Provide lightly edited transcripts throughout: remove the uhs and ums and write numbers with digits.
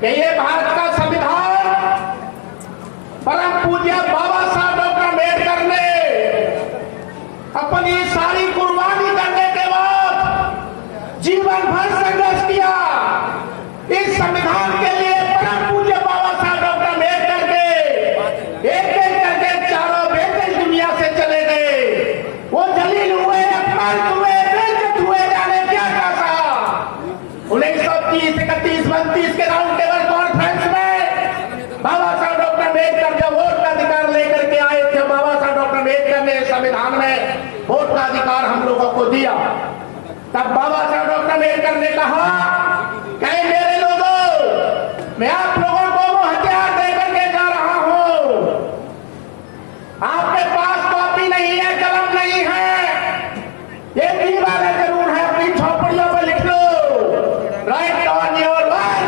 कि ये भारत का संविधान परम पूज्य बाबा साहब डॉक्टर अम्बेडकर ने अपनी सारी कुर्बानी करने के बाद जीवन भर संघर्ष किया। इस संविधान के लिए परम पूज्य बाबा साहब डॉक्टर अम्बेडकर के एक एक करके चारों बेटे दुनिया से चले गए। वो जलील हुए, अपमान हुए, बेइज्जत हुए, जाने क्या क्या था। 1930, 31, 32 के राउंड टेबल कॉन्फ्रेंस में बाबा साहब डॉक्टर अम्बेडकर जब वोट का अधिकार लेकर के आए थे, बाबा साहब डॉक्टर अम्बेडकर ने संविधान में वोट का अधिकार हम लोगों को दिया। तब बाबा साहब डॉक्टर अम्बेडकर ने कहा कि मेरे लोगों, मैं आप लोगों को वो हथियार देकर के जा रहा हूं। आपके पास कॉपी नहीं है, कलम नहीं है, ये दीवारें जरूर है, अपनी झोपड़ियों पर लिख लो, write on your one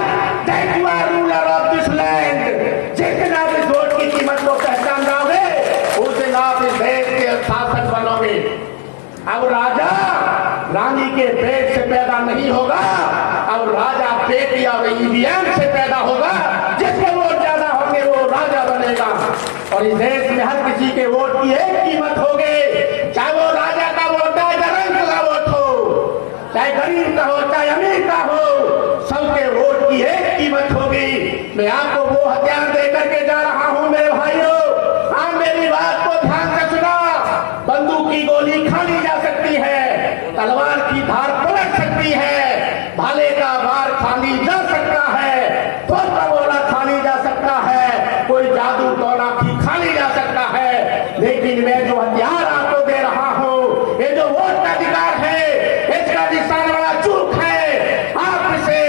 that you are ruler of this land. जिस दिन आप इस वोट की कीमत को पहचान जाओगे, उस दिन आप इस देश के शासक बनोगे। अब राजा रानी के पेट से पैदा नहीं होगा, अब राजा पेट या ईवीएम से पैदा होगा। जिसके वोट ज्यादा होंगे वो राजा बनेगा। और इस देश में हर किसी के वोट की एक कीमत होगी, चाहे वो राजा का वोट हो, चाहे रंग का वोट हो, चाहे गरीब का हो, चाहे अमीर का हो, सबके वोट की एक कीमत होगी। मैं आपको वो हथियार देकर के जा रहा हूं मेरे भाइयों। आप मेरी बात को ध्यान से सुना। बंदूक की गोली खाली जा सकती है, तलवार की धार पलट सकती है, भाले का वार खाली जा सकता है, तोप का गोला खाली जा सकता है, कोई जादू टोना भी खाली जा सकता है। लेकिन मैं जो हथियार आपको दे रहा हूं, ये जो वोट का अधिकार है, इसका निशान बड़ा चूक है। आप इसे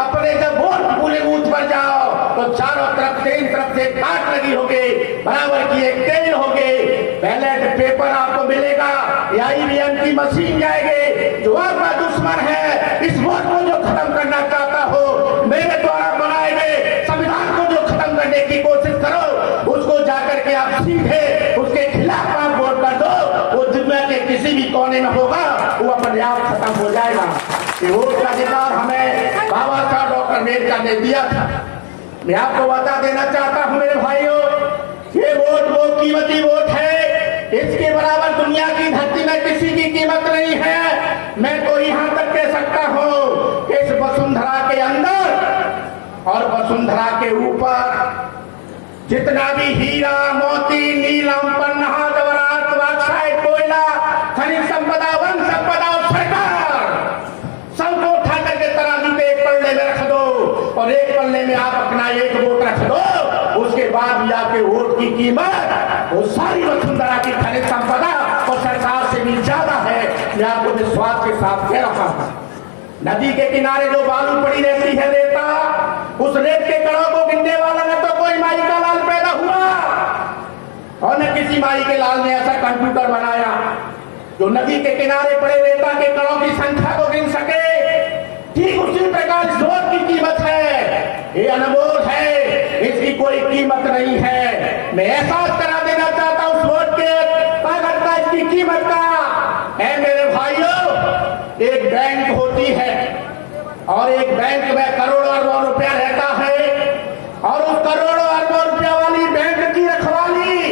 अपने जब वोट पूरे बूथ पर जाओ तो चारों तरफ से, इन तरफ से काट लगी होगी, बराबर की एक तेल होगी, बैलेट पेपर आपको मिलेगा, या ईवीएम की मशीन जाएगी। जो आपका दुश्मन है, इस वोट को जो खत्म करना चाहता हो, मेरे द्वारा बनाए गए संविधान को जो खत्म करने की कोशिश करो, उसको जाकर के आप सीधे उसके खिलाफ आप वोट कर दो। वो दुनिया के किसी भी कोने में होगा, वो अपने आप खत्म हो जाएगा। ये वोट का अधिकार हमें बाबा साहब डॉक्टर अम्बेडकर ने दिया था। मैं आपको बता देना चाहता हूं मेरे भाइयों, ये वोट वो कीमती वोट है, इसके बराबर दुनिया की धरती में किसी की कीमत नहीं है। मैं तो यहां तक कह सकता हूं कि इस वसुंधरा के अंदर और वसुंधरा के ऊपर जितना भी हीरा, मोती, नीलम, पन्ना, जवाहरात, बॉक्साइट, कोयला, खनिज संपदा, वन संपदा और सरकार, सबको उठा करके तराजू के एक पल्ले में रख दो और एक पल्ले में आप अपना एक वोट रख दो। उसके बाद भी आपके वोट की कीमत वो सारी वसुंधरा की खनिज संपदा और सरकार से भी ज्यादा है। मैं आपको विश्वास के साथ कह रहा हूं। नदी के किनारे जो बालू पड़ी रहती है, रेता, उस रेत के कणों को गिनने वाला न तो कोई माई का लाल पैदा हुआ और न किसी माई के लाल ने ऐसा कंप्यूटर बनाया जो नदी के किनारे पड़े रेता के कणों की संख्या को गिन सके। ठीक उसी प्रकार इस वोट की कीमत है, ये अनमोल है, इसकी कोई कीमत नहीं है। मैं एहसास करा देना चाहता हूं उस वोट के ताकत का, इसकी कीमत का है मेरे भाइयों। एक बैंक होती है और एक बैंक में करोड़ों अरबों रुपया रहता है और उस करोड़ों अरबों रुपया वाली बैंक की रखवाली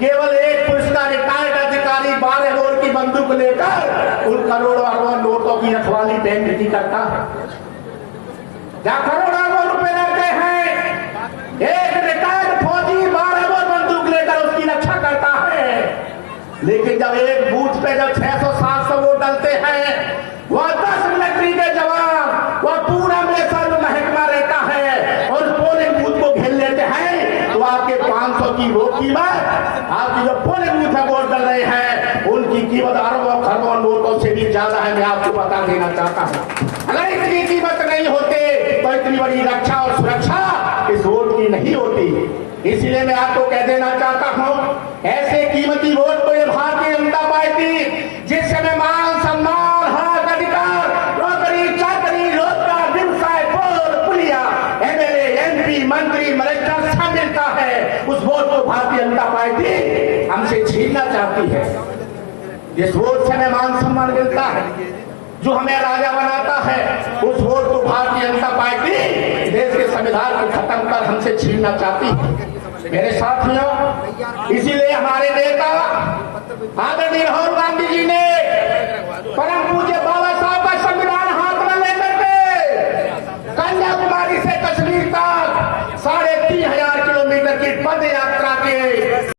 केवल एक पुलिस का रिटायर्ड अधिकारी 12 बोर की बंदूक लेकर उन करोड़ों अरबों नोटों की रखवाली बैंक की करता है। जहां करोड़ों अरबों रुपए रहते हैं, एक रिटायर्ड फौजी 12 बोर बंदूक लेकर उसकी रक्षा करता है। लेकिन जब एक बूथ पे जब 600-700 वोट डलते हैं, वह 10 मिलिट्री के जवान, वह पूरा मिलिट्री महकमा रहता है और पोलिंग बूथ को घेर लेते हैं, तो आपके 500 की वो कीमत, आपकी जो पोलिंग बूथ है वोट डल रहे हैं, उनकी कीमत अरबों खरबों नोटों से भी ज्यादा है। मैं आपको बता देना चाहता हूं। अगर इतनी कीमत नहीं होते तो इतनी बड़ी रक्षा और सुरक्षा इस वोट की नहीं होती। इसलिए मैं आपको कह देना चाहता हूं, ऐसे कीमती वोट को ये भारतीय जनता पार्टी जिस समय मान, सम्मान, हक, अधिकार, नौकरी, चाकरी, रोजगार, व्यवसाय, पोल, पुलिया, एमएलए, एमपी, मंत्री, मिनिस्टर सब मिलता है, उस वोट को भारतीय जनता पार्टी हमसे छीनना चाहती है। जिस वोट से हमें मान सम्मान मिलता है, जो हमें राजा बनाता है, उस वोट को भारतीय जनता पार्टी देश के अधिकार हमसे छीनना चाहती है। मेरे साथियों, इसीलिए हमारे नेता आदरणीय राहुल गांधी जी ने